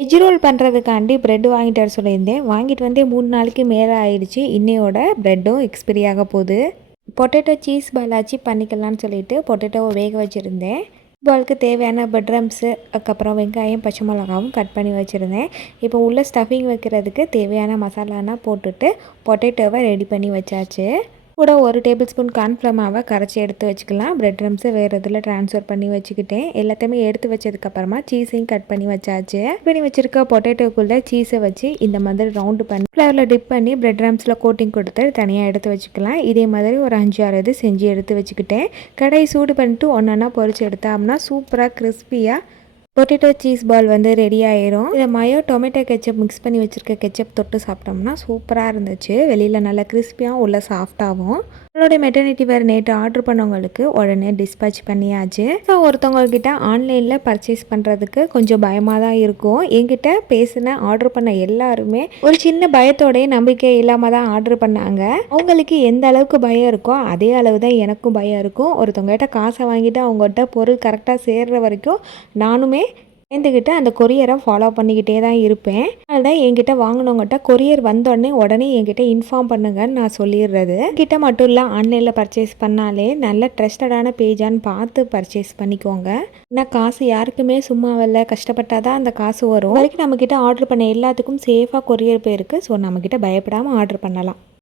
Veg role பண்ணுறதுக்காண்டி bread வாங்கிட்டு வர சொல்லியிருந்தேன். வாங்கிட்டு வந்தே 3 நாளைக்கு மேலே ஆயிடுச்சு. இன்னையோட ப்ரெட்டும் எக்ஸ்பிரி ஆக போகுது. பொட்டேட்டோ சீஸ் பாலாச்சு பண்ணிக்கலாம்னு சொல்லிட்டு பொட்டேட்டோவை வேக வச்சுருந்தேன். பாலுக்கு தேவையான பிரெட் க்ரம்ஸு, அதுக்கப்புறம் வெங்காயம், பச்சை மிளகாவும் கட் பண்ணி வச்சுருந்தேன். இப்போ உள்ள ஸ்டஃபிங் வைக்கிறதுக்கு தேவையான மசாலாலாம் போட்டுட்டு பொட்டேட்டோவை ரெடி பண்ணி வச்சாச்சு. கூட 1 டேபிள் ஸ்பூன் கார்ன்ஃப்ளவர் மாவை கரைச்சி எடுத்து வச்சுக்கலாம். பிரெட் க்ரம்ஸை வேறு இதில் ட்ரான்ஸ்ஃபர் பண்ணி வச்சுக்கிட்டேன். எல்லாத்தையுமே எடுத்து வச்சதுக்கப்புறமா சீஸையும் கட் பண்ணி வச்சாச்சு. கட் பண்ணி வச்சுருக்க பொட்டேட்டோக்குள்ளே சீஸை வச்சு இந்த மாதிரி ரவுண்டு பண்ணி ஃப்ளவரில் டிப் பண்ணி பிரெட் க்ரம்ஸில் கோட்டிங் கொடுத்து தனியாக எடுத்து வச்சுக்கலாம். இதே மாதிரி ஒரு 5-6 இது செஞ்சு எடுத்து வச்சுக்கிட்டேன். கடாயை சூடு பண்ணிட்டு ஒன்றா பொரிச்சு எடுத்தோம்னா சூப்பராக கிறிஸ்பியாக பொட்டேட்டோ சீஸ் பால் வந்து ரெடி ஆயிரும். இதை மயோ டொமேட்டோ கெச்சப் மிக்ஸ் பண்ணி வச்சுருக்க கெச்சப் தொட்டு சாப்பிட்டோம்னா சூப்பராக இருந்துச்சு. வெளியில் நல்லா கிறிஸ்பியாக உள்ள சாஃப்டாகவும். நம்மளுடைய மெட்டர்னிட்டி வேறு நேற்று ஆர்டர் பண்ணவங்களுக்கு உடனே டிஸ்பேச் பண்ணியாச்சு. ஸோ ஒருத்தவங்கக்கிட்ட ஆன்லைனில் பர்ச்சேஸ் பண்ணுறதுக்கு கொஞ்சம் பயமாக தான் இருக்கும். என்கிட்ட பேசின ஆர்டர் பண்ண எல்லாருமே ஒரு சின்ன பயத்தோடைய நம்பிக்கை இல்லாமல் தான் ஆர்டர் பண்ணாங்க. அவங்களுக்கு எந்த அளவுக்கு பயம் இருக்கோ அதே அளவு தான் எனக்கும் பயம் இருக்கும். ஒருத்தவங்ககிட்ட காசை வாங்கிட்டு அவங்ககிட்ட பொருள் கரெக்டாக சேர்கிற வரைக்கும் நானுமே சேர்ந்துக்கிட்டு அந்த கொரியரை ஃபாலோ பண்ணிக்கிட்டே தான் இருப்பேன். அதுதான் என்கிட்ட வாங்கினவங்ககிட்ட கொரியர் வந்தோடனே உடனே என்கிட்ட இன்ஃபார்ம் பண்ணுங்கன்னு நான் சொல்லிடுறது. என்கிட்ட மட்டும் இல்லை, ஆன்லைனில் பர்ச்சேஸ் பண்ணாலே நல்ல ட்ரஸ்டடான பேஜான்னு பார்த்து பர்ச்சேஸ் பண்ணிக்கோங்க. ஏன்னா காசு யாருக்குமே சும்மாவில்லை, கஷ்டப்பட்டால் தான் அந்த காசு வரும். வரைக்கும் நம்மக்கிட்ட ஆர்டர் பண்ண எல்லாத்துக்கும் சேஃபாக கொரியர் போயிருக்கு. ஸோ நம்மக்கிட்ட பயப்படாமல் ஆர்டர் பண்ணலாம்.